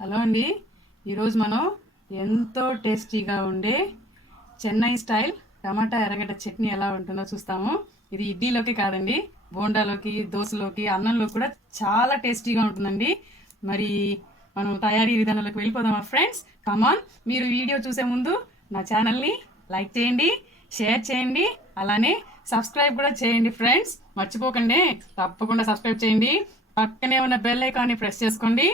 Hello అండి. ఈరోజు మనం ఎంతో టేస్టీగా ఉండే చెన్నై స్టైల్ టమాటా ఎర్రగడ్డ చట్నీ ఎలా ఉంటుందో చూస్తాము. ఇది ఇడ్లీలోకి కాదండి, బోండాలోకి, దోశలోకి, అన్నంలో కూడా చాలా టేస్టీగా ఉంటుందండి. మరి మనం తయారీ విధానంలోకి వెళ్ళిపోదామా ఫ్రెండ్స్? కమాన్. మీరు వీడియో చూసే ముందు నా ఛానల్ని లైక్ చేయండి, షేర్ చేయండి, అలానే సబ్స్క్రైబ్ కూడా చేయండి ఫ్రెండ్స్. మర్చిపోకండి, తప్పకుండా సబ్స్క్రైబ్ చేయండి. పక్కనే ఉన్న బెల్ ఐకాన్ని ప్రెస్ చేసుకోండి.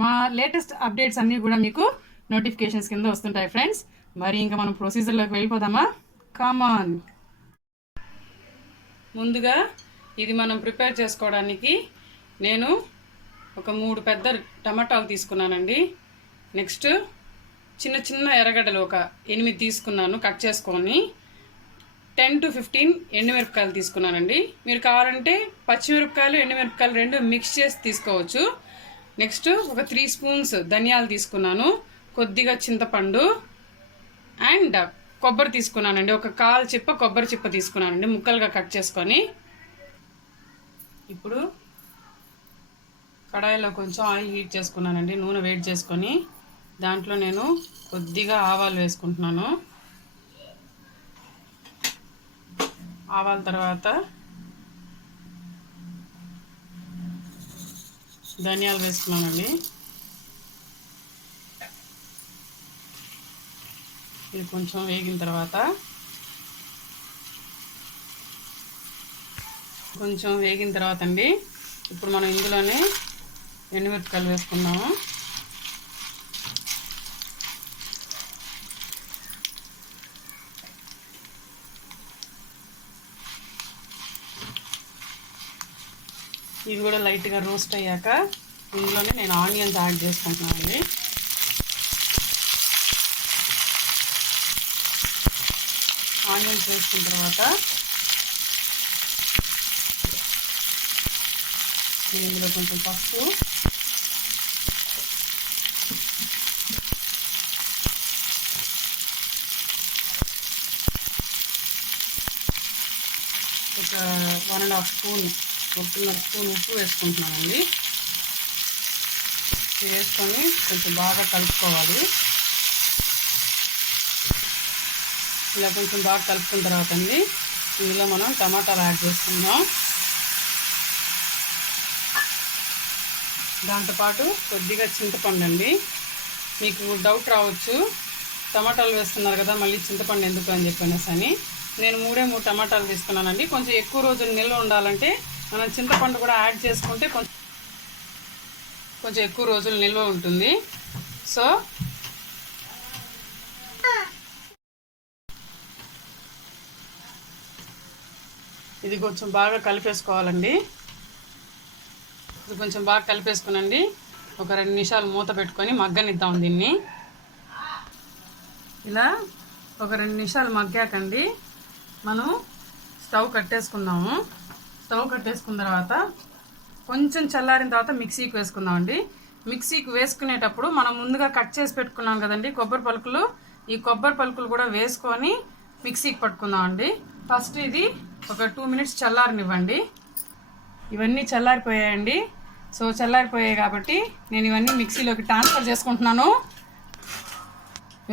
మా లేటెస్ట్ అప్డేట్స్ అన్నీ కూడా మీకు నోటిఫికేషన్స్ కింద వస్తుంటాయి ఫ్రెండ్స్. మరి ఇంకా మనం ప్రొసీజర్లోకి వెళ్ళిపోదామా? కామాన్. ముందుగా ఇది మనం ప్రిపేర్ చేసుకోవడానికి నేను ఒక 3 పెద్ద టమాటాలు తీసుకున్నానండి. నెక్స్ట్ చిన్న చిన్న ఎర్రగడ్డలు ఒక 8 తీసుకున్నాను, కట్ చేసుకొని 10 to 15 ఎండుమిరపకాయలు తీసుకున్నానండి. మీరు కావాలంటే పచ్చిమిరపకాయలు, ఎండుమిరపకాయలు రెండు మిక్స్ చేసి తీసుకోవచ్చు. నెక్స్ట్ ఒక 3 స్పూన్స్ ధనియాలు తీసుకున్నాను, కొద్దిగా చింతపండు అండ్ కొబ్బరి తీసుకున్నానండి. ఒక 1/4 చిప్ప కొబ్బరి చిప్ప తీసుకున్నానండి, ముక్కలుగా కట్ చేసుకొని. ఇప్పుడు కడాయిలో కొంచెం ఆయిల్ హీట్ చేసుకున్నానండి, నూనె వేడి చేసుకొని దాంట్లో నేను కొద్దిగా ఆవాలు వేసుకుంటున్నాను. ఆవాల తర్వాత ధనియాలు వేసుకున్నానండి. ఇది కొంచెం వేగిన తర్వాత అండి ఇప్పుడు మనం ఇందులోనే ఎండుమిరపకాయలు వేసుకున్నాము. ఇవి కూడా లైట్గా రోస్ట్ అయ్యాక ఇందులోనే నేను ఆనియన్స్ యాడ్ చేసుకుంటున్నానండి. ఆనియన్స్ వేసుకున్న తర్వాత ఇందులో కొంచెం పసుపు, ఒక 1.5 స్పూన్, 1.5 స్పూన్ ఉప్పు వేసుకుంటున్నానండి. వేసుకొని కొంచెం బాగా కలుపుకోవాలి. ఇలా కొంచెం బాగా కలుపుకున్న తర్వాత అండి ఇందులో మనం టమాటాలు యాడ్ చేసుకుందాం. దాంతోపాటు కొద్దిగా చింతపండు అండి. మీకు డౌట్ రావచ్చు, టమాటాలు వేస్తున్నారు కదా మళ్ళీ చింతపండు ఎందుకు అని చెప్పనేసి అని. నేను 3 టమాటాలు తీసుకున్నానండి. కొంచెం ఎక్కువ రోజులు నిల్వ ఉండాలంటే మనం చింతపండు కూడా యాడ్ చేసుకుంటే కొంచెం ఎక్కువ రోజులు నిల్వ ఉంటుంది. సో ఇది కొంచెం బాగా కలిపేసుకోవాలండి. ఇది కొంచెం బాగా కలిపేసుకునండి. ఒక 2 నిమిషాలు మూత పెట్టుకొని మగ్గనిద్దాం దీన్ని. ఇలా ఒక 2 నిమిషాలు మగ్గాకండి మనం స్టవ్ కట్టేసుకుందాము. స్టవ్ కట్టేసుకున్న తర్వాత కొంచెం చల్లారిన తర్వాత మిక్సీకి వేసుకుందామండి. మిక్సీకి వేసుకునేటప్పుడు మనం ముందుగా కట్ చేసి పెట్టుకున్నాం కదండి కొబ్బరి పలుకులు, ఈ కొబ్బరి పలుకులు కూడా వేసుకొని మిక్సీకి పట్టుకుందామండి. ఫస్ట్ ఇది ఒక 2 మినిట్స్ చల్లారనివ్వండి. ఇవన్నీ చల్లారిపోయాయండి. సో చల్లారిపోయాయి కాబట్టి నేను ఇవన్నీ మిక్సీలోకి ట్రాన్స్ఫర్ చేసుకుంటున్నాను.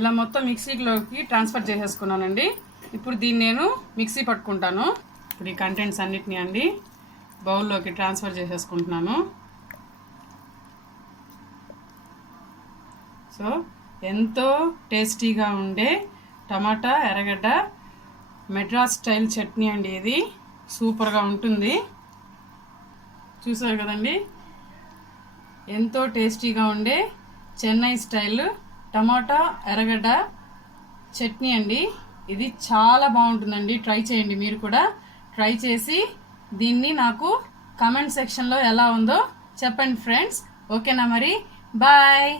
ఇలా మొత్తం మిక్సీలోకి ట్రాన్స్ఫర్ చేసేసుకున్నానండి. ఇప్పుడు దీన్ని నేను మిక్సీ పట్టుకుంటాను. ఇప్పుడు ఈ కంటెంట్స్ అన్నిటినీ అండి బౌల్లోకి ట్రాన్స్ఫర్ చేసేసుకుంటున్నాను. సో ఎంతో టేస్టీగా ఉండే టమాటా ఎర్రగడ్డ మెడ్రాస్ స్టైల్ చట్నీ అండి. ఇది సూపర్గా ఉంటుంది. చూసారు కదండి, ఎంతో టేస్టీగా ఉండే చెన్నై స్టైల్ టమాటా ఎర్రగడ్డ చట్నీ అండి. ఇది చాలా బాగుంటుందండి. ట్రై చేయండి, మీరు కూడా ట్రై చేసి దీన్ని నాకు కామెంట్ సెక్షన్లో ఎలా ఉందో చెప్పండి ఫ్రెండ్స్. ఓకేనా మరి? బాయ్.